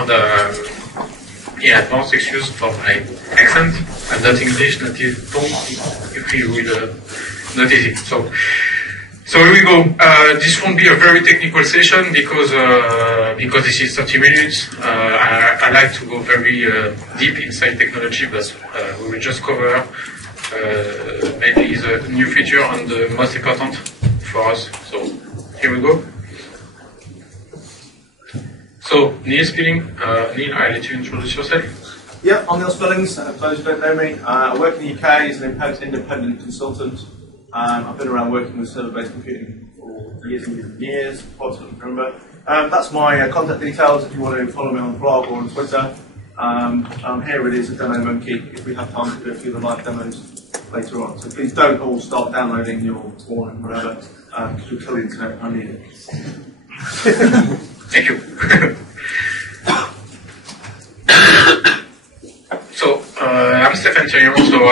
And in advance, excuse for my accent. I'm not English, not if you will notice it. So here we go. This won't be a very technical session because this is 30 minutes. I like to go very deep inside technology, but we will just cover maybe the new feature and the most important for us. So here we go. So Neil Spilling, Neil, I'll let you introduce yourself. Yeah, I'm Neil Spillings. For those who don't know me, I work in the UK as an independent consultant. I've been around working with server-based computing for years and years and years, quite some remember. That's my contact details if you want to follow me on the blog or on Twitter. Here it is, a demo monkey, if we have time to do a few of the live demos later on. So please don't all start downloading your spawn and whatever, because you'll kill the internet. I need it. Thank you. So, I'm Stefan Thirion, so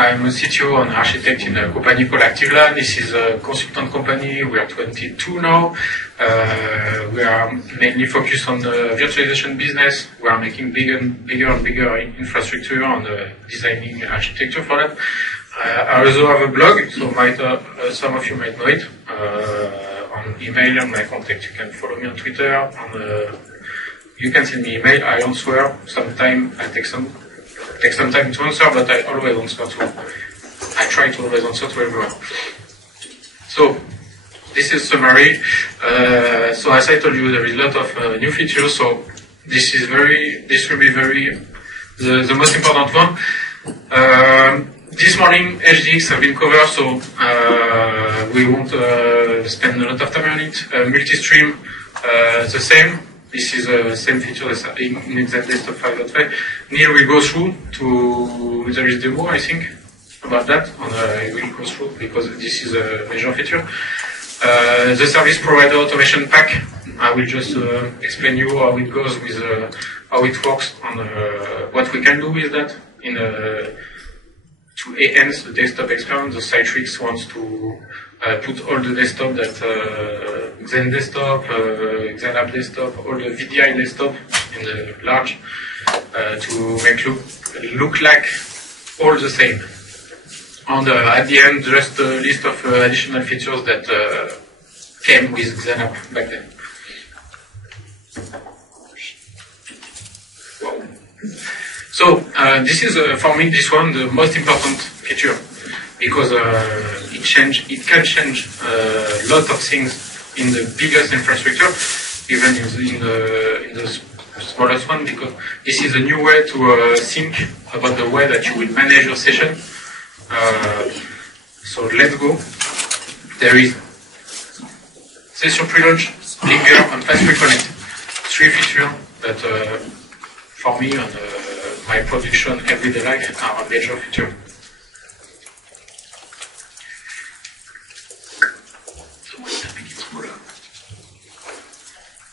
I'm a CTO and architect in a company called ActiveLAN. This is a consultant company. We are 22 now. We are mainly focused on the virtualization business. We are making bigger and bigger infrastructure and designing architecture for that. I also have a blog, so some of you might know it. On email and my contact, you can follow me on Twitter. And, you can send me email. I answer. Sometimes I take some time to answer, but I always answer to. I try to always answer to everyone. So this is summary. So as I told you, there is a lot of new features. So this will be the most important one. This morning HDX have been covered, so we won't spend a lot of time on it. Multi-stream, the same. This is the same feature that's in XenApp desktop 5.5. Neil will go through there is demo, I think, about that, and I will go through because this is a major feature. The service provider automation pack, I will just explain you how it goes with how it works and what we can do with that to enhance the desktop experience. The Citrix wants to put all the desktop that Xen desktop, XenApp desktop, all the VDI desktop in the large to make look like all the same. And at the end, just a list of additional features that came with XenApp back then. Wow. So this is for me the most important feature because it can change a lot of things in the biggest infrastructure, even in the smallest one, because this is a new way to think about the way that you will manage your session. So let's go. There is session preload, linger, and fast reconnect. 3 features that for me and my production everyday life are a major feature. So wait, I make it smaller.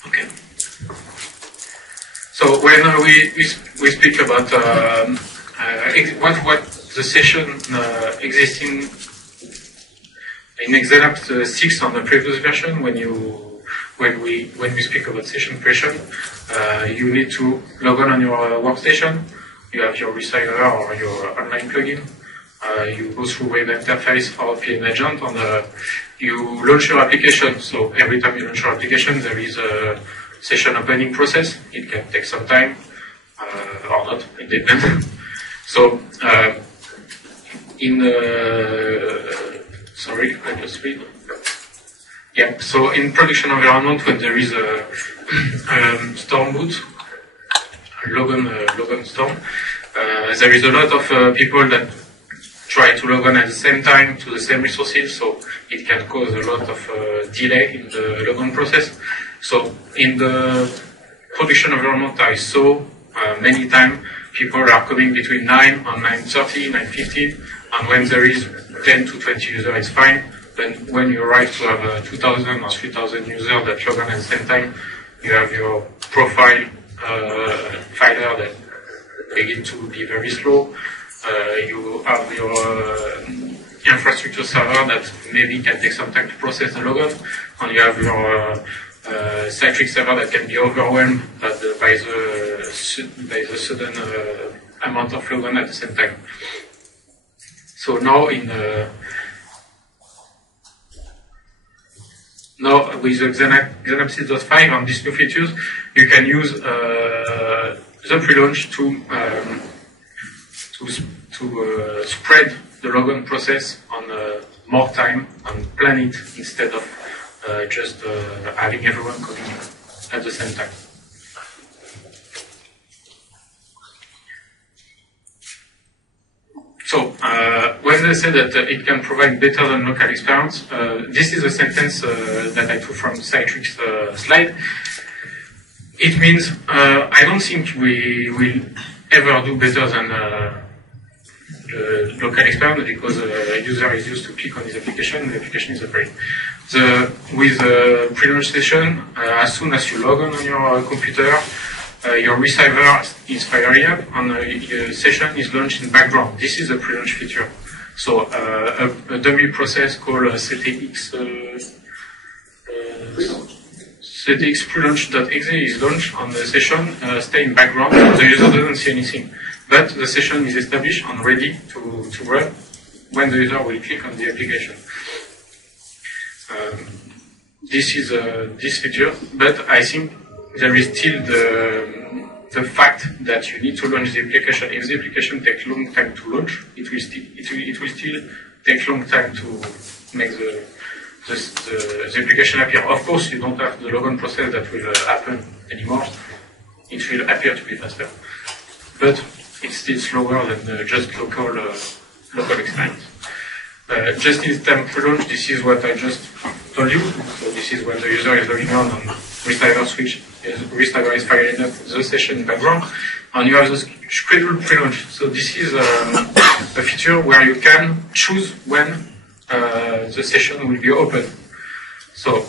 Okay. So when we speak about what the session existing in XenApp 6 on the previous version, when we speak about session creation, you need to log on your workstation. You have your resigner or your online plugin. You go through web interface or PN agent, and you launch your application. So every time you launch your application, there is a session opening process. It can take some time or not. It depends. So sorry, I just read. Yeah. So in production environment, when there is a storm boot, Logon storm, there is a lot of people that try to log on at the same time to the same resources, so it can cause a lot of delay in the logon process. So in the production environment, I saw many times people are coming between 9 and 9:30, 9:15, and when there is 10 to 20 users, it's fine. Then when you arrive to have 2,000 or 3,000 users that log on at the same time, you have your profile filer that begin to be very slow. You have your infrastructure server that maybe can take some time to process the logon, and you have your Citrix server that can be overwhelmed by by the sudden amount of logon at the same time. So now now with the XenApp 6.5 and these new features, you can use the pre-launch to spread the logon process on more time and plan it instead of just having everyone coding at the same time. So, when they say that it can provide better than local experience, this is a sentence that I took from Citrix slide. It means I don't think we will ever do better than the local experience because a user is used to click on his application, the application is afraid. With the pre-launch session, as soon as you log on your computer, your receiver is firing up and the session is launched in background. This is a pre-launch feature. So a dummy process called CTX pre-launch.exe is launched on the session, stay in background, so the user doesn't see anything. But the session is established and ready to run when the user will click on the application. This is this feature, but I think there is still the fact that you need to launch the application. If the application takes long time to launch, it will still take long time to make the application appear. Of course, you don't have the logon process that will happen anymore. It will appear to be faster, but it's still slower than just local experience. Just-in-time pre-launch, this is what I just told you. So this is when the user is logging on and receiver switch, receiver is firing up the session in background, and you have the scheduled pre-launch. So this is a feature where you can choose when the session will be open. So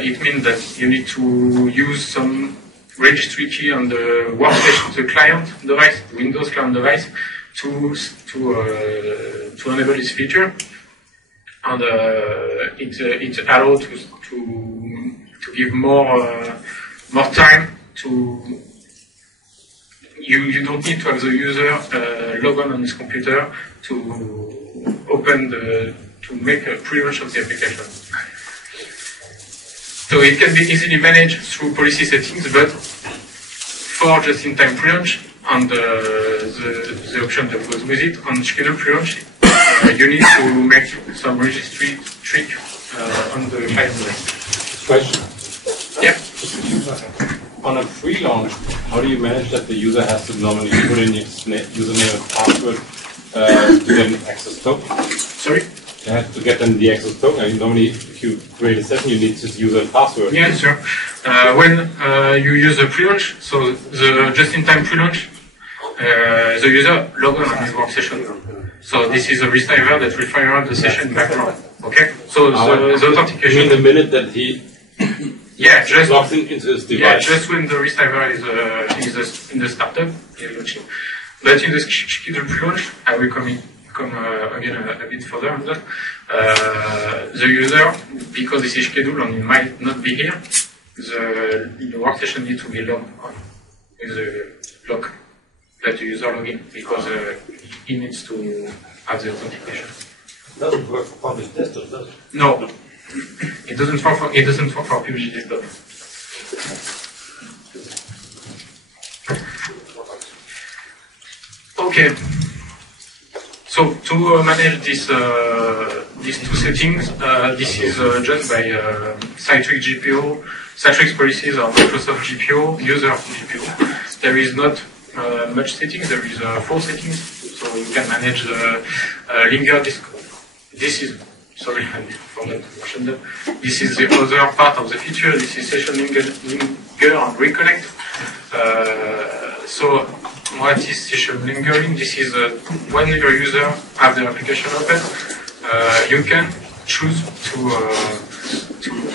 it means that you need to use some registry key on the workstation, the client device, Windows client device, to enable this feature, and it allows to give more time to. You don't need to have the user log on his computer to open to make a pre-launch of the application. So it can be easily managed through policy settings, but for just-in-time pre-launch and the option that goes with it, on scheduled pre-launch, you need to make some registry trick on the client device. Question. Yeah. On a pre-launch, how do you manage that the user has to normally put in his username and password to get an access token? Sorry? You have to get them the access token. I mean, normally, if you create a session, you need just user and password. Yeah, sure. When you use the pre-launch, so the just-in-time pre-launch, the user log on his workstation. So this is a receiver that will fire up the session in background. Okay? So the authentication. You mean the minute that he just logs into his device? Yeah, just when the receiver is in the startup, is launching. But in the scheduled pre-launch, I will come again a bit further on that. The user, because this is scheduled and it might not be here, the workstation needs to be logged on with the lock that the user log in, because he needs to have the authentication. It doesn't work for public desktop, does it? No, it doesn't work for PUBG desktop. Okay. So to manage these two settings, this is done by Citrix GPO, Citrix policies or Microsoft GPO, user GPO. There is not much settings. There is 4 settings, so you can manage linger disk. This is sorry, I forgot to mention that. This is the other part of the feature. This is session linger and reconnect. So what is session lingering? This is when your user have the application open, you can choose to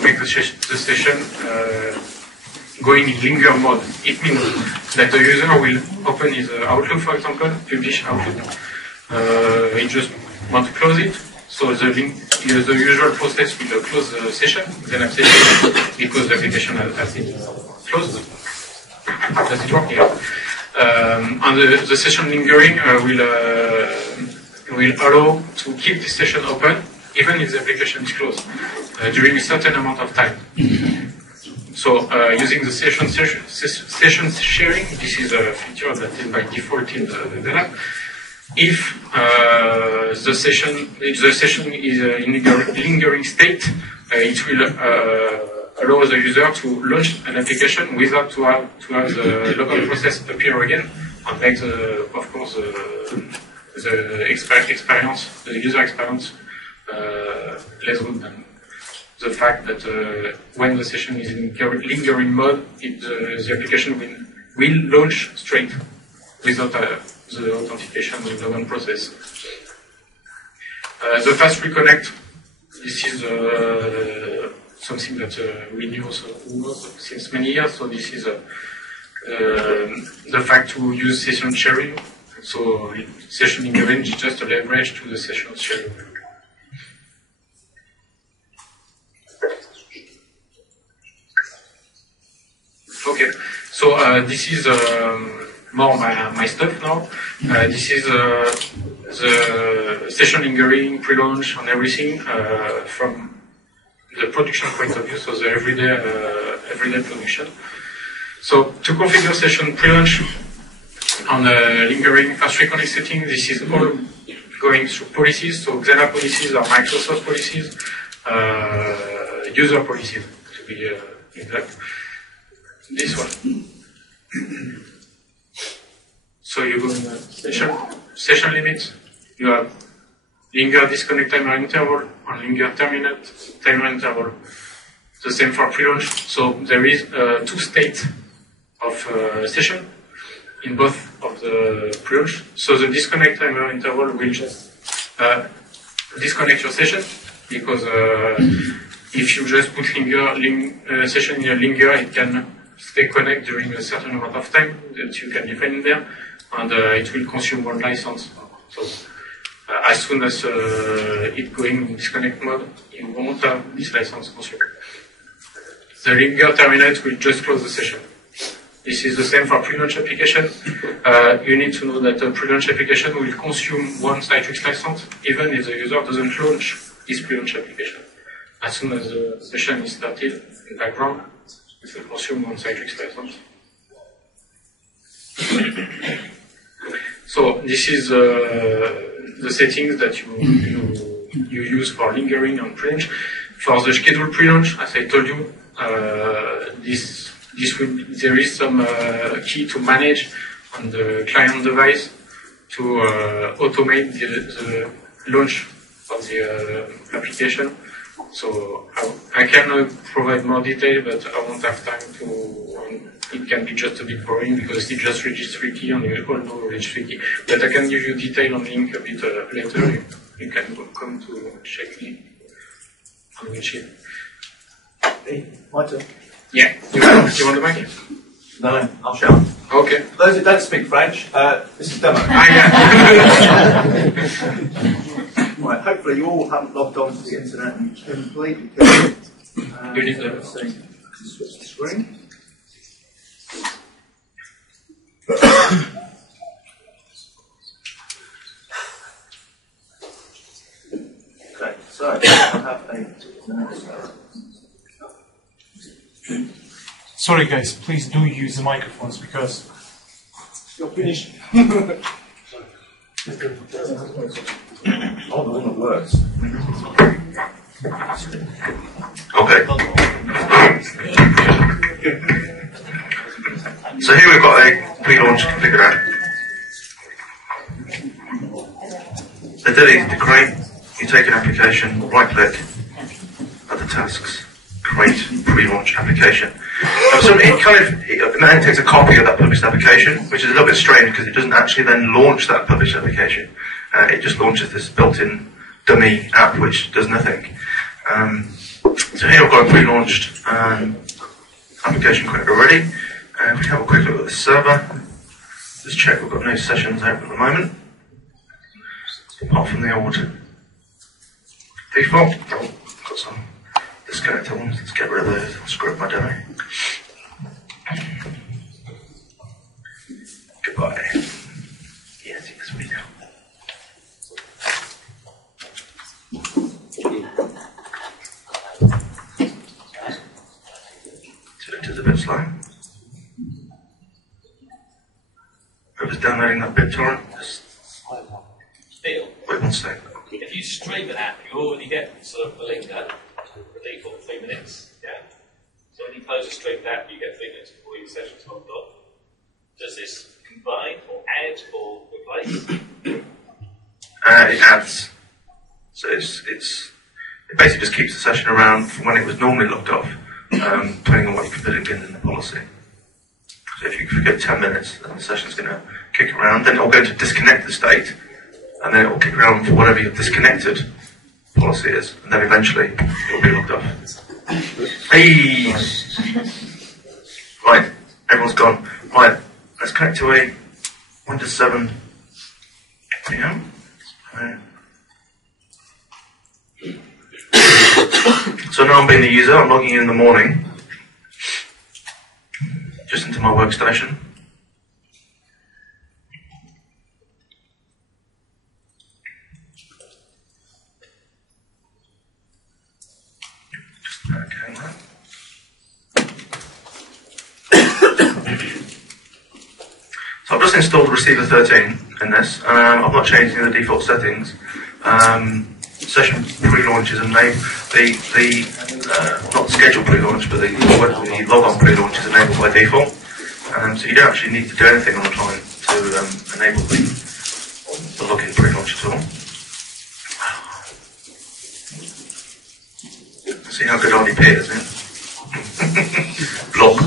make the session going in linger mode. It means that the user will open his Outlook, for example, publish Outlook. He just want to close it. So the usual process will close the session, XenApp session, because the application has been closed. Does it work? Yeah. And the session lingering will allow to keep the session open even if the application is closed during a certain amount of time. So using the session sharing, this is a feature that is by default in the lab. If the session is in lingering state, it will allow the user to launch an application without to have the local process appear again, and make of course the experience, the user experience, less good than the fact that when the session is in lingering mode, the application will launch straight without the authentication with the one process. The fast reconnect, this is something that we knew since many years. So this is the fact to use session sharing. So session lingering is just a leverage to the session sharing. Okay, so this is more my stuff now. This is the session lingering, pre-launch, and everything from the production point of view, so the everyday production. So to configure session pre-launch on lingering fast reconnect setting, this is all going through policies. So XenApp policies are Microsoft policies, user policies to be exact. This one. So you go in the session limit, you have linger disconnect timer interval and linger terminate timer interval. The same for pre-launch. So there is two states of session in both of the pre-launch. So the disconnect timer interval will just disconnect your session, because if you just put session in a linger, it can stay connected during a certain amount of time that you can define in there, and it will consume one license. So as soon as it going in disconnect mode, you won't have this license consumed. The linger terminate will just close the session. This is the same for pre-launch application. You need to know that a pre-launch application will consume one Citrix license, even if the user doesn't launch his pre-launch application. As soon as the session is started in the background, it will consume one Citrix license. So this is the settings that you use for lingering and pre-launch. For the scheduled pre-launch, as I told you, there is some key to manage on the client device to automate the launch of the application. So I can provide more detail, but I won't have time to. It can be just a bit boring because it's just registry key, and you all know registry key. But I can give you detail on link a bit later. You can come to check me on which it. Hey, my turn. Yeah, you want the mic? No, I'll shout. Okay. For those who don't speak French, this is demo. Yeah. Right, hopefully you all haven't logged on to the internet and completely killed it. You need to switch the screen. Okay, so I have a. Sorry guys, please do use the microphones because You're finished. Oh, the one that works. Okay. So here we've got a pre-launch configured app. The delete to create, you take an application, right-click, other tasks, create pre-launch application. So it then takes a copy of that published application, which is a little bit strange because it doesn't actually then launch that published application. It just launches this built-in dummy app which does nothing. So here I've got a pre-launched application created already. If we have a quick look at the server, just check we've got no sessions open at the moment, apart from the old default. Oh, got some disconnected ones. Let's get rid of those. I'll screw up my demo. goodbye. Yes, yes, we do. So it is a bit slow. Whoever's downloading that BitTorrent, just Still, wait 1 sec. if you stream an app, you already get sort of the link at the default 3 minutes. Yeah. So when you close a streamed app, you get 3 minutes before your session's logged off. Does this combine or add or replace? It adds. So it basically just keeps the session around from when it was normally logged off, depending on what you configured in the policy. So if you forget 10 minutes, then the session's going to kick around, then it'll go to disconnect the state, and then it'll kick around for whatever your disconnected policy is, and then eventually it'll be logged off. Hey! Right, everyone's gone. Right, let's connect to a Windows 7 PM. So now I'm being the user, I'm logging in the morning, just into my workstation. Just okay, right. So I've just installed Receiver 13 in this. I've not changed any of the default settings. Session pre-launch is enabled. Not scheduled pre-launch, but the log-on pre-launch is enabled by default. So you don't actually need to do anything on the client to enable the login pre-launch at all. See how good RDP is, eh? Block.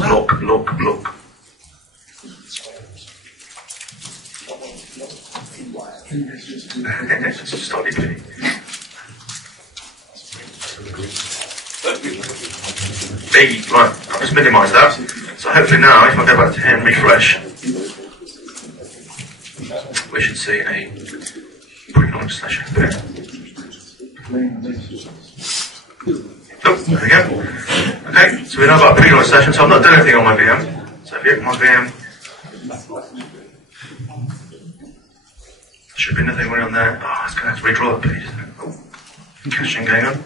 It's just RDP. Hey, right, I've just minimised that. So hopefully now, if I go back to here and refresh, we should see a pre-launch session there. Oh, there we go. Okay, so we now got a pre-launch session, so I've not done anything on my VM. So if you open my VM, there should be nothing going on there. Oh, it's going to have to redraw that page, isn't it? Oh, caching going on.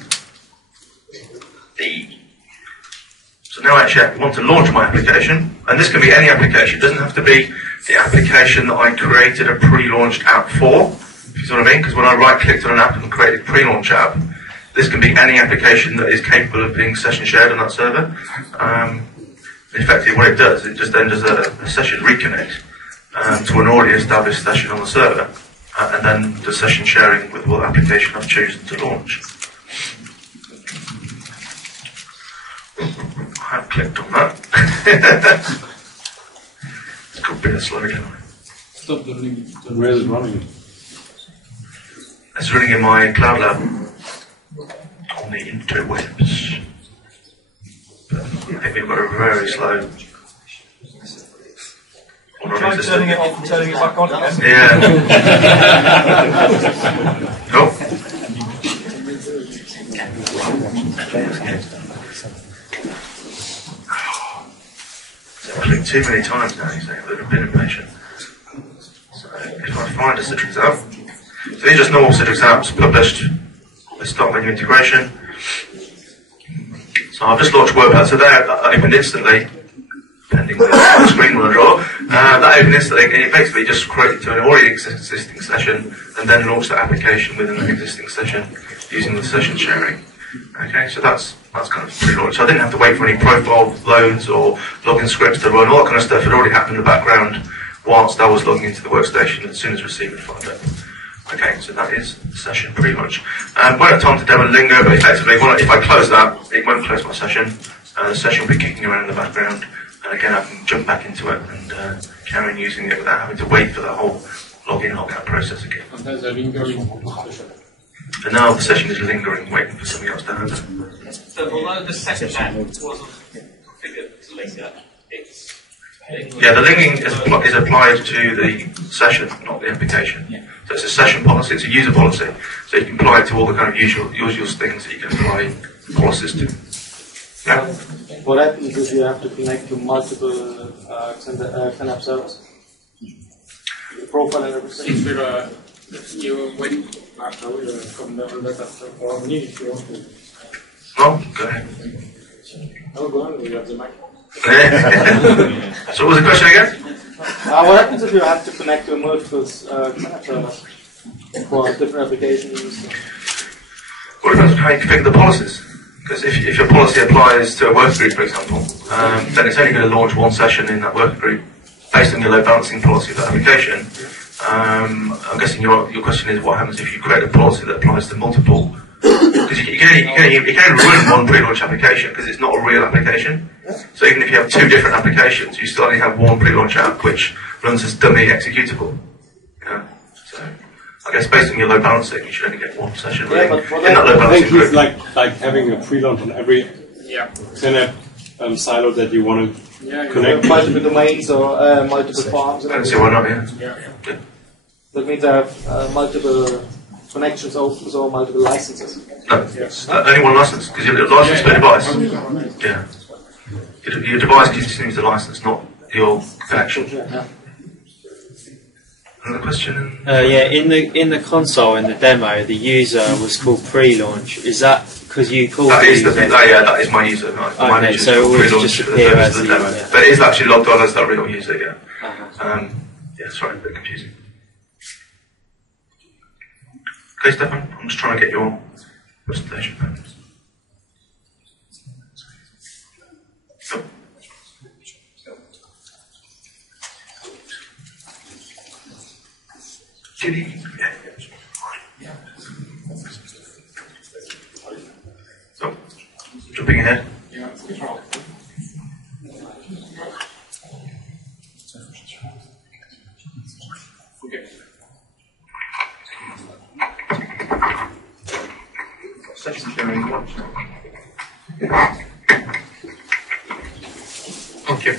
So now actually I want to launch my application, and this can be any application. It doesn't have to be the application that I created a pre-launched app for, if you see what I mean, because when I right-clicked on an app and created a pre-launch app, this can be any application that is capable of being session shared on that server. Effectively what it does, it just then does a session reconnect to an already established session on the server, and then the session sharing with what application I've chosen to launch. I have clicked on that. It's got a bit of slow down. Stop the running. Where is it running? It's running in my cloud lab on the interwebs. I think we've got a very slow. Try turning it off and turning it back on again. Yeah. Oh. I've clicked too many times now, he's saying, a bit impatient. So if I find a Citrix app, so these are just normal Citrix apps published with start menu integration. So I've just launched WordPad, so that opened instantly, pending the screen will draw. That opened instantly, and it basically just created to an already existing session and then launched the application within the existing session using the session sharing. Okay, so that's kind of pre-launch. So I didn't have to wait for any profile loads or login scripts to run. All that kind of stuff had already happened in the background whilst I was logging into the workstation as soon as Receiver fired up. Okay, so that is the session pretty much. Won't have time to demo Lingo, but effectively, if I close that, it won't close my session. The session will be kicking around in the background, and again, I can jump back into it and carry on using it without having to wait for that whole login, logout process again. And there's a lingering session. And now the session is lingering, waiting for something else to happen. So although the second app wasn't configured to linger, it's... Yeah, the linking is applied to the session, not the application. Yeah. So it's a session policy, it's a user policy. So you can apply it to all the kind of usual things that you can apply policies to. Yeah. What happens is you have to connect to multiple XenApp servers? profile and everything. It will, you when I will come down on that after or me if you want to. Oh, go ahead. Oh, go on, we have the mic. So what was the question again? What happens if you have to connect to multiple XenApp servers for different applications? Well, it depends on how you configure the policies. Because if your policy applies to a work group, for example, then it's only going to launch one session in that work group based on your load balancing policy for that application. I'm guessing your question is what happens if you create a policy that applies to multiple. Because you can only run one pre-launch application because it's not a real application. So even if you have two different applications, you still only have one pre-launch app which runs as dummy executable. Yeah. So I guess based on your load balancing, you should only get one session running in that load I balancing think it's group. like having a pre-launch on every XenApp silo that you want to connect. Multiple domains or multiple farms. I don't see why not, yeah. That means I have multiple connections open, so multiple licenses. No, only one license, because you're licensed per device. Yeah. Your device just needs a license, not your connection. Another question? Yeah, in the console, in the demo, the user was called pre-launch. Is that because you called that the is user? that is my user. My Okay, so it will just appear as the demo. user. But it is actually logged on as the real user, yeah. Yeah, sorry, a bit confusing. Okay, Stefan, I'm just trying to get your presentation back. Oh. So, jumping ahead. Session sharing. Okay.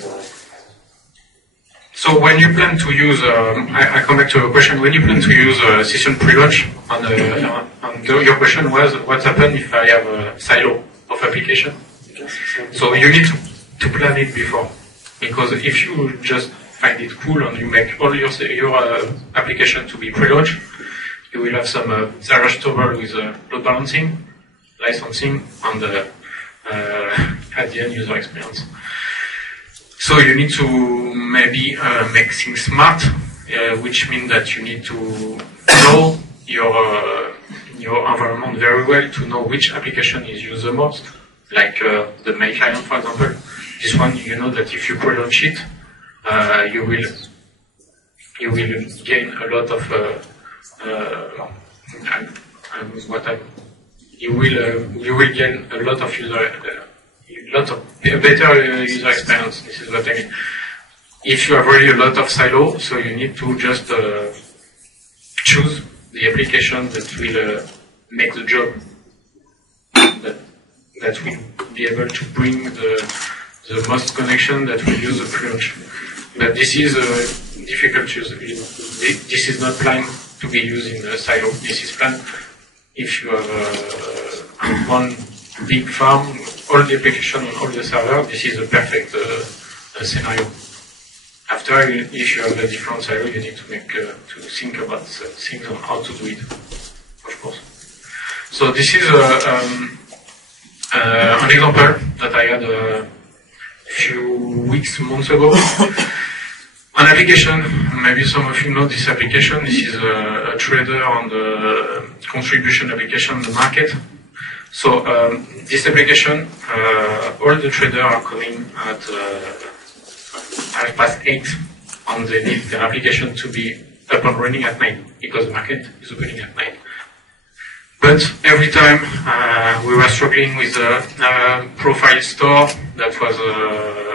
So when you plan to use, I come back to a question. When you plan to use session pre-launch, your question was, what happens if I have a silo of application? So you need to plan it before, because if you just find it cool and you make all your application to be pre-launch, you will have some garage trouble with load balancing, licensing, and at the end user experience. So you need to maybe make things smart, which means that you need to know your environment very well to know which application is used the most, like the main client, for example. This one, you know that if you pre-launch it, you will gain a lot of you will gain a lot of better user experience. This is what I mean. If you have already a lot of silo, so you need to just choose the application that will make the job, that will be able to bring the most connection, that will use the pre-launch. But this is difficult to use. This is not planned to be used in a silo. This is planned if you have one big farm, all the application on all the server. This is a perfect scenario. After, if you have a different silo, you need to think about things on how to do it, of course. So this is an example that I had a few months ago. An application, maybe some of you know this application. This is a trader on the contribution application on the market. So this application, all the traders are coming at 8:30, and they need their application to be up and running at 9 because the market is opening at 9. But every time we were struggling with the profile store that was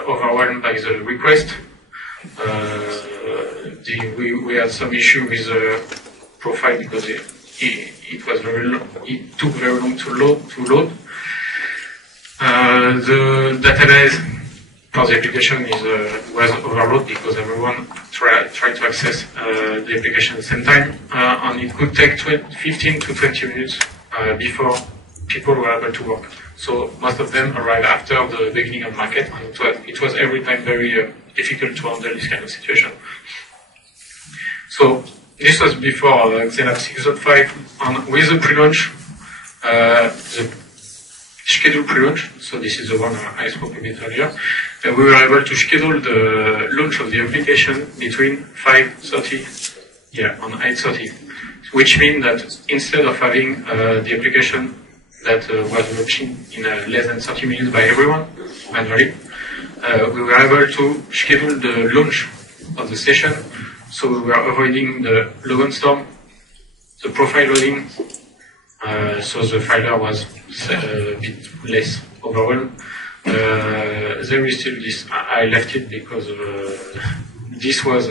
overwhelmed by the request. We had some issue with the profile because it was it took very long to load. The database for the application was overloaded because everyone tried to access the application at the same time, and it could take 15 to 20 minutes before people were able to work. So most of them arrived after the beginning of the market, and it was every time very difficult to handle this kind of situation. So this was before XenApp 6.5. With the pre-launch, the scheduled pre-launch, so this is the one I spoke a bit earlier, we were able to schedule the launch of the application between 5:30 and 8:30, which means that instead of having the application that was launching in less than 30 minutes by everyone manually, we were able to schedule the launch of the session, so we were avoiding the log-on storm, the profile loading, so the filer was a bit less overwhelmed. There is still this, I left it because this was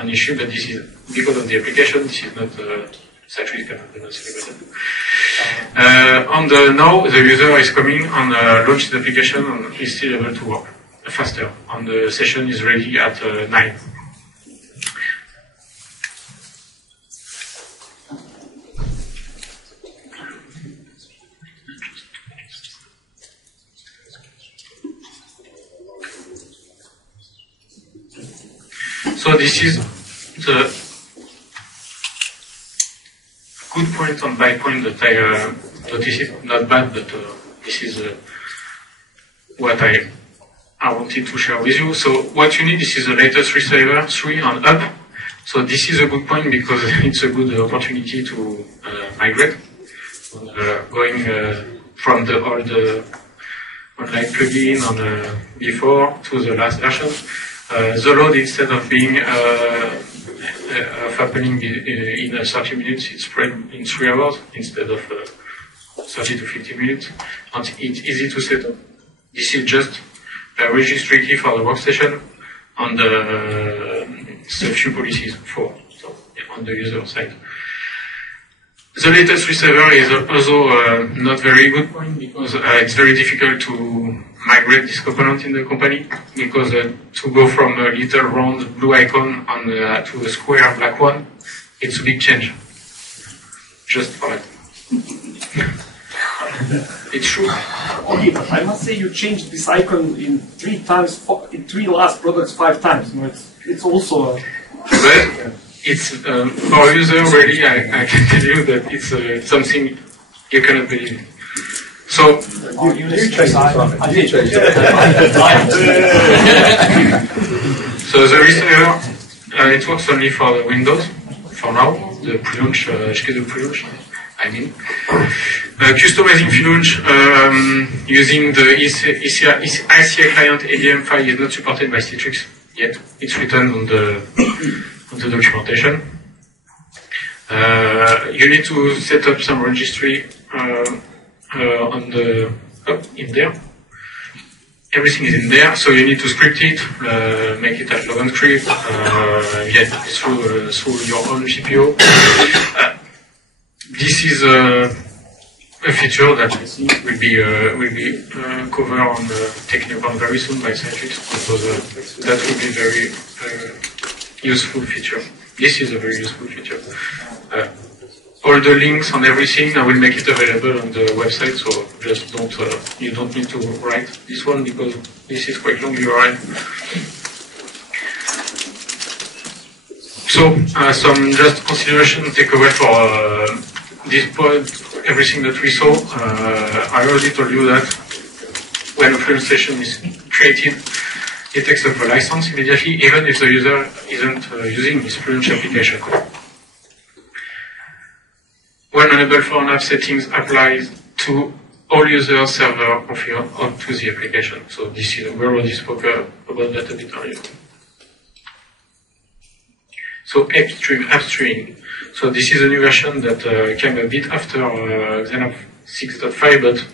an issue, but this is because of the application, this is not Satchel cannot do not celebrated. Now the user is coming and launch the application and is still able to work faster. And the session is ready at 9. So this is the good point and bad point that I noticed. It not bad, but this is what I wanted to share with you. So what you need, this is the latest receiver 3 and up. So this is a good point because it's a good opportunity to migrate, going from the old online plugin on before to the last version. The load, instead of being happening in 30 minutes, it's spread in 3 hours instead of 30 to 50 minutes, and it's easy to set up. This is just a registry key for the workstation and a few policies for on the user side. The latest receiver is also not very good point because it's very difficult to migrate this component in the company, because to go from a little round blue icon and to a square black one, it's a big change. Just for that. It's true. Okay, but I must say you changed this icon in 3 times, in 3 last products 5 times. No, it's also. But it's for a user really. I can tell you that it's something you cannot believe. So. So the receiver, it works only for the Windows for now. The pre-launch, scheduled pre-launch. I mean, customizing pre-launch using the ICA client ADM file is not supported by Citrix yet. It's written on the documentation. You need to set up some registry on the in there. Everything is in there, so you need to script it, make it as logon script, through your own GPO. This is a feature that I think will be covered on technical very soon by Citrix, because that will be very useful feature. This is a very useful feature. All the links and everything, I will make it available on the website, so just don't, you don't need to write this one because this is quite long URL. So, some just consideration takeaway for this point, everything that we saw. I already told you that when a freelance session is created, it takes up a license immediately, even if the user isn't using this freelance application. When enable for app settings applies to all user server configured onto the application. So this is, we already spoke about that a bit earlier. So upstream. So this is a new version that came a bit after XenApp 6.5, but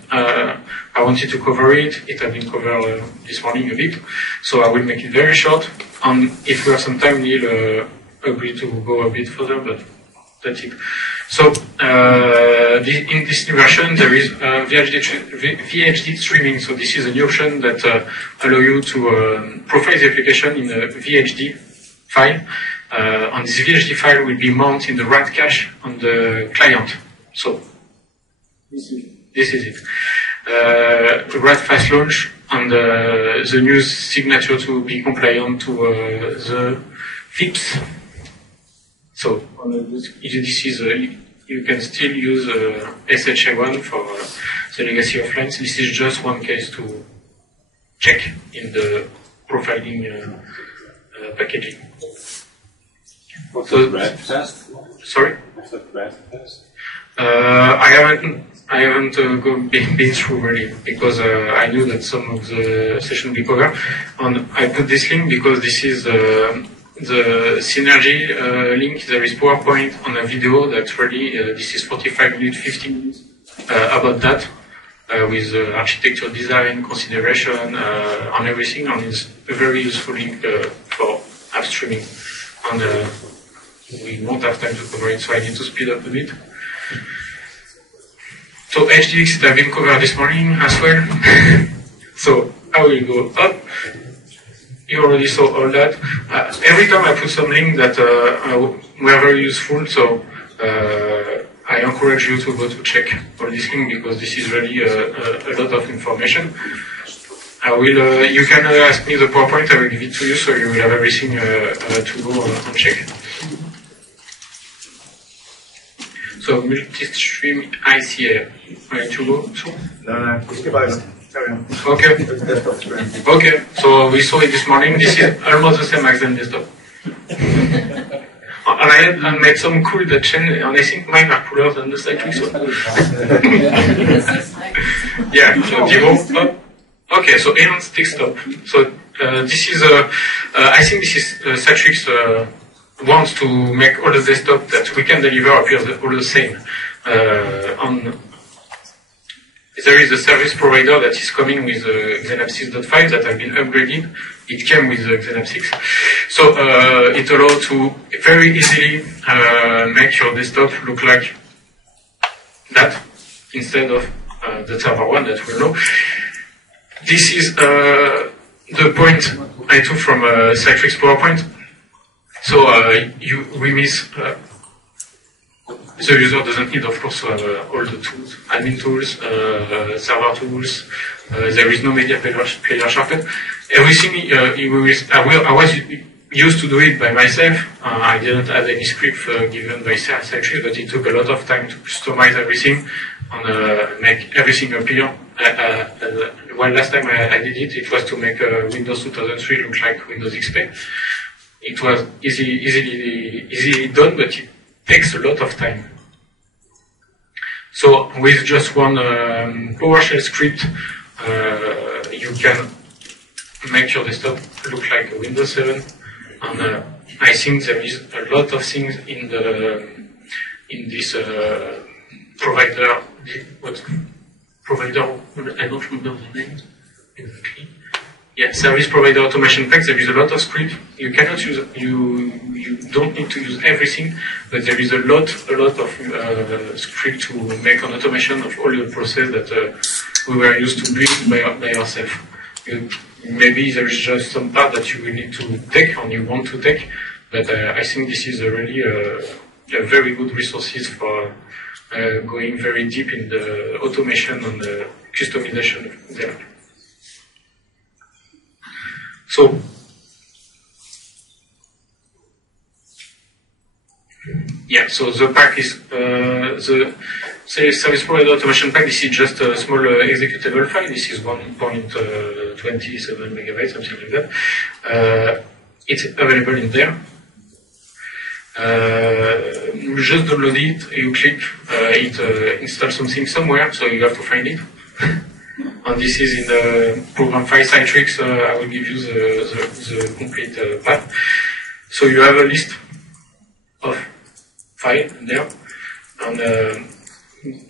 I wanted to cover it. It has been covered this morning a bit, so I will make it very short. And if we have some time, we'll agree to go a bit further, but that's it. So in this new version, there is VHD streaming. So this is a new option that allows you to profile the application in a VHD file. And this VHD file will be mounted in the RAT cache on the client. So this is it. RAT fast launch and the new signature to be compliant to the FIPS So this is you can still use SHA1 for the legacy of lines. This is just one case to check in the profiling packaging. What's the breadth test? Sorry? What's the breadth test? I haven't been through really, because I knew that some of the session will cover. And I put this link because this is the Synergy link. There is PowerPoint on a video that really, this is 45 minutes, 50 minutes about that, with architecture design, consideration, and everything. And it's a very useful link for app streaming. And we won't have time to cover it, so I need to speed up a bit. So HDX has been covered this morning as well. So I will go up. You already saw all that. Every time I put some link that were very useful, so I encourage you to go to check all this link because this is really a lot of information. I will. You can ask me the PowerPoint. I will give it to you, so you will have everything to go and check. So multi-stream ICA. Ready to go? No, skip over. Carry on. Okay. Okay. So we saw it this morning. This is almost the same as the desktop. And I made some cool that chain, and I think mine are cooler than the Citrix one. Yeah. So Divo. Oh. Okay. So enhanced desktop. So this is I think this is Citrix. Wants to make all the desktop that we can deliver appear all the same. There is a service provider that is coming with XenApp 6.5 that have been upgraded. It came with XenApp 6. So it allows to very easily make your desktop look like that instead of the server one that we know. This is the point I took from Citrix PowerPoint. So we miss, the user doesn't need, of course, to have all the tools, admin tools, server tools. There is no media player shortcut. Everything I was used to do it by myself. I didn't have any script given by Citrix, but it took a lot of time to customize everything and make everything appear. One last time I did it, it was to make Windows 2003 look like Windows XP. It was easily done, but it takes a lot of time. So with just one PowerShell script, you can make your desktop look like a Windows 7. And I think there is a lot of things in this provider. What provider? I don't remember the name exactly. Yeah, service provider automation pack. There is a lot of script. You cannot use. You don't need to use everything, but there is a lot of script to make an automation of all the process that we were used to build by ourselves. Maybe there is just some part that you will need to take and you want to take, but I think this is really a very good resources for going very deep in the automation and the customization there. So, yeah, so the pack is, the service provider automation pack, this is just a small executable file. This is 1.27 megabytes, something like that. It's available in there. You just download it, you click, it installs something somewhere, so you have to find it. And this is in the program file Citrix. I will give you the complete path. So you have a list of files there, and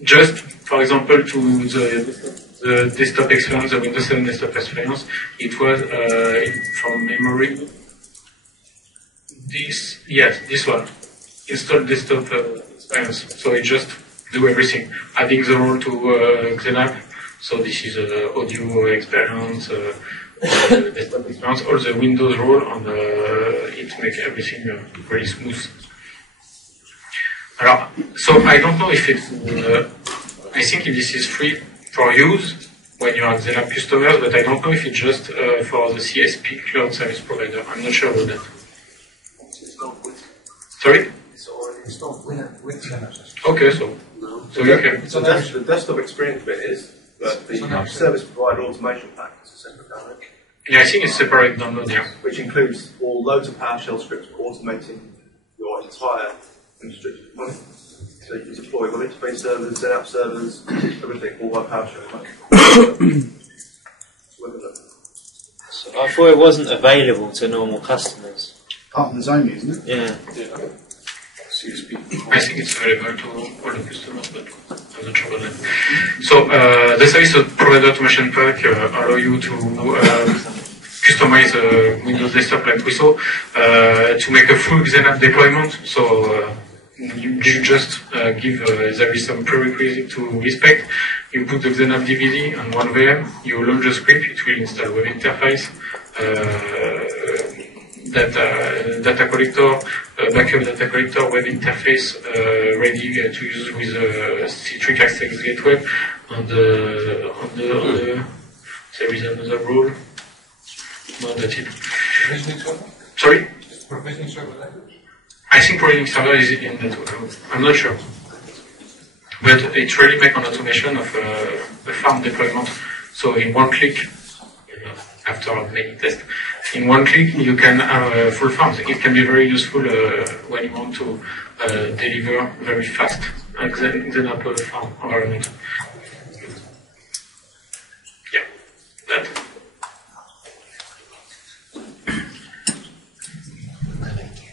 just for example to the desktop experience, the Windows 7 desktop experience, it was from memory. This one, install desktop experience. So it just do everything, adding the role to XenApp. So this is audio experience, desktop experience, all the Windows role, and it makes everything very smooth. So I don't know if it's, I think this is free for use when you are XenApp customers, but I don't know if it's just for the CSP cloud service provider. I'm not sure about that. Sorry? installed with XenApp. Okay, so you can. So the desktop experience bit is, but the service provider automation pack is a separate download. Yeah, I think it's separate download, yeah. Which includes all loads of PowerShell scripts for automating your entire infrastructure deployment. So you can deploy web interface servers, XenApp servers, everything, all by PowerShell. So I thought it wasn't available to normal customers. Partners only, isn't it? Yeah. I think it's available to all the customers, but I'm not sure about that. So the service provider automation pack allow you to customize Windows desktop like we saw, to make a full XenApp deployment. So you just give, there is some prerequisite to respect. You put the XenApp DVD on one VM, you launch a script, it will install web interface, data collector, backup data collector, web interface ready to use with Citrix Access Gateway. And there is another rule. No, that's it. Sorry? Provisioning server. I think provisioning server is in that. I'm not sure. But it really makes an automation of a farm deployment. So in one click, after many tests, in one click you can have full farms. It can be very useful when you want to deliver very fast XenApp farm environment. Yeah, that.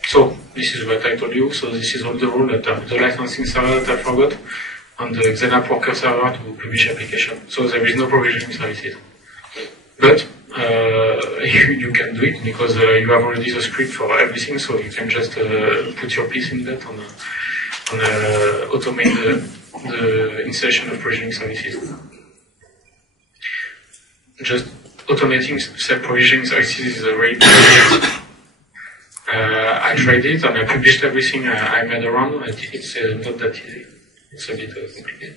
So this is what I told you. So this is all the rule that the licensing server that I forgot, and the XenApp worker server to publish application. So there is no provisioning services. But you can do it because you have already the script for everything, so you can just put your piece in that and automate the installation of provisioning services. Just automating self-provisioning services is really convenient. I tried it and I published everything I made around. It's not that easy. It's a bit complicated.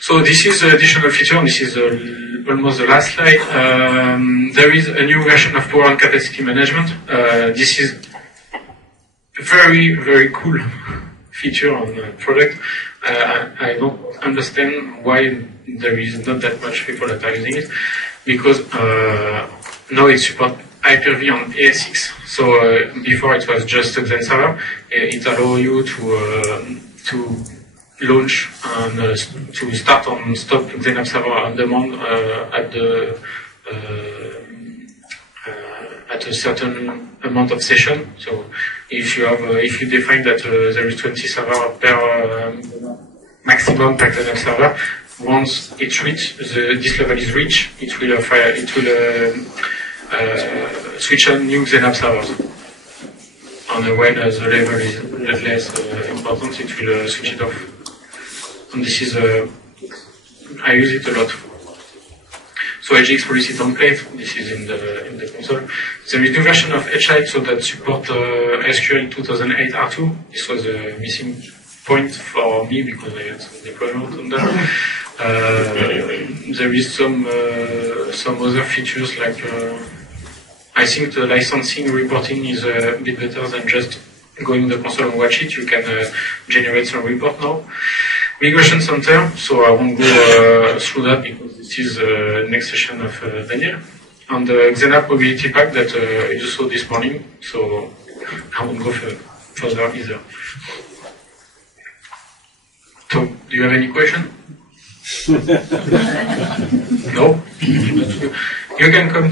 So this is an additional feature, and this is almost the last slide. There is a new version of power and capacity management. This is a very, very cool feature on the product. I don't understand why there is not that much people that are using it, because now it supports Hyper-V on ASX. So before it was just a Xen server. It allows you to launch and to start and stop XenApp server on demand at a certain amount of session. So if you define that there is 20 servers per maximum per XenApp server, once it's reached, this level is reached, it will switch on new XenApp servers. And when the level is less important, it will switch it off. And this is, I use it a lot. So HX policy template, this is in the console. There is a new version of HI, so that support SQL 2008 R2. This was a missing point for me because I had some deployment on that. There is some other features like I think the licensing reporting is a bit better than just going to the console and watch it. You can generate some report now. Migration Center, so I won't go through that because this is the next session of Daniel. And the XenApp Mobility Pack that you saw this morning, so I won't go further either. So, do you have any question? No? You can come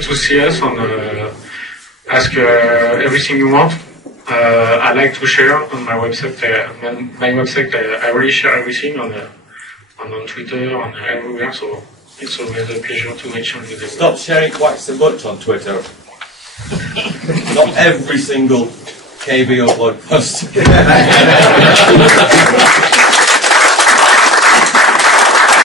to see us and ask everything you want. I like to share on my website. I already share everything on Twitter and everywhere. So it's always a pleasure to exchange with you. Stop sharing quite so much on Twitter. Not every single KB or blog post.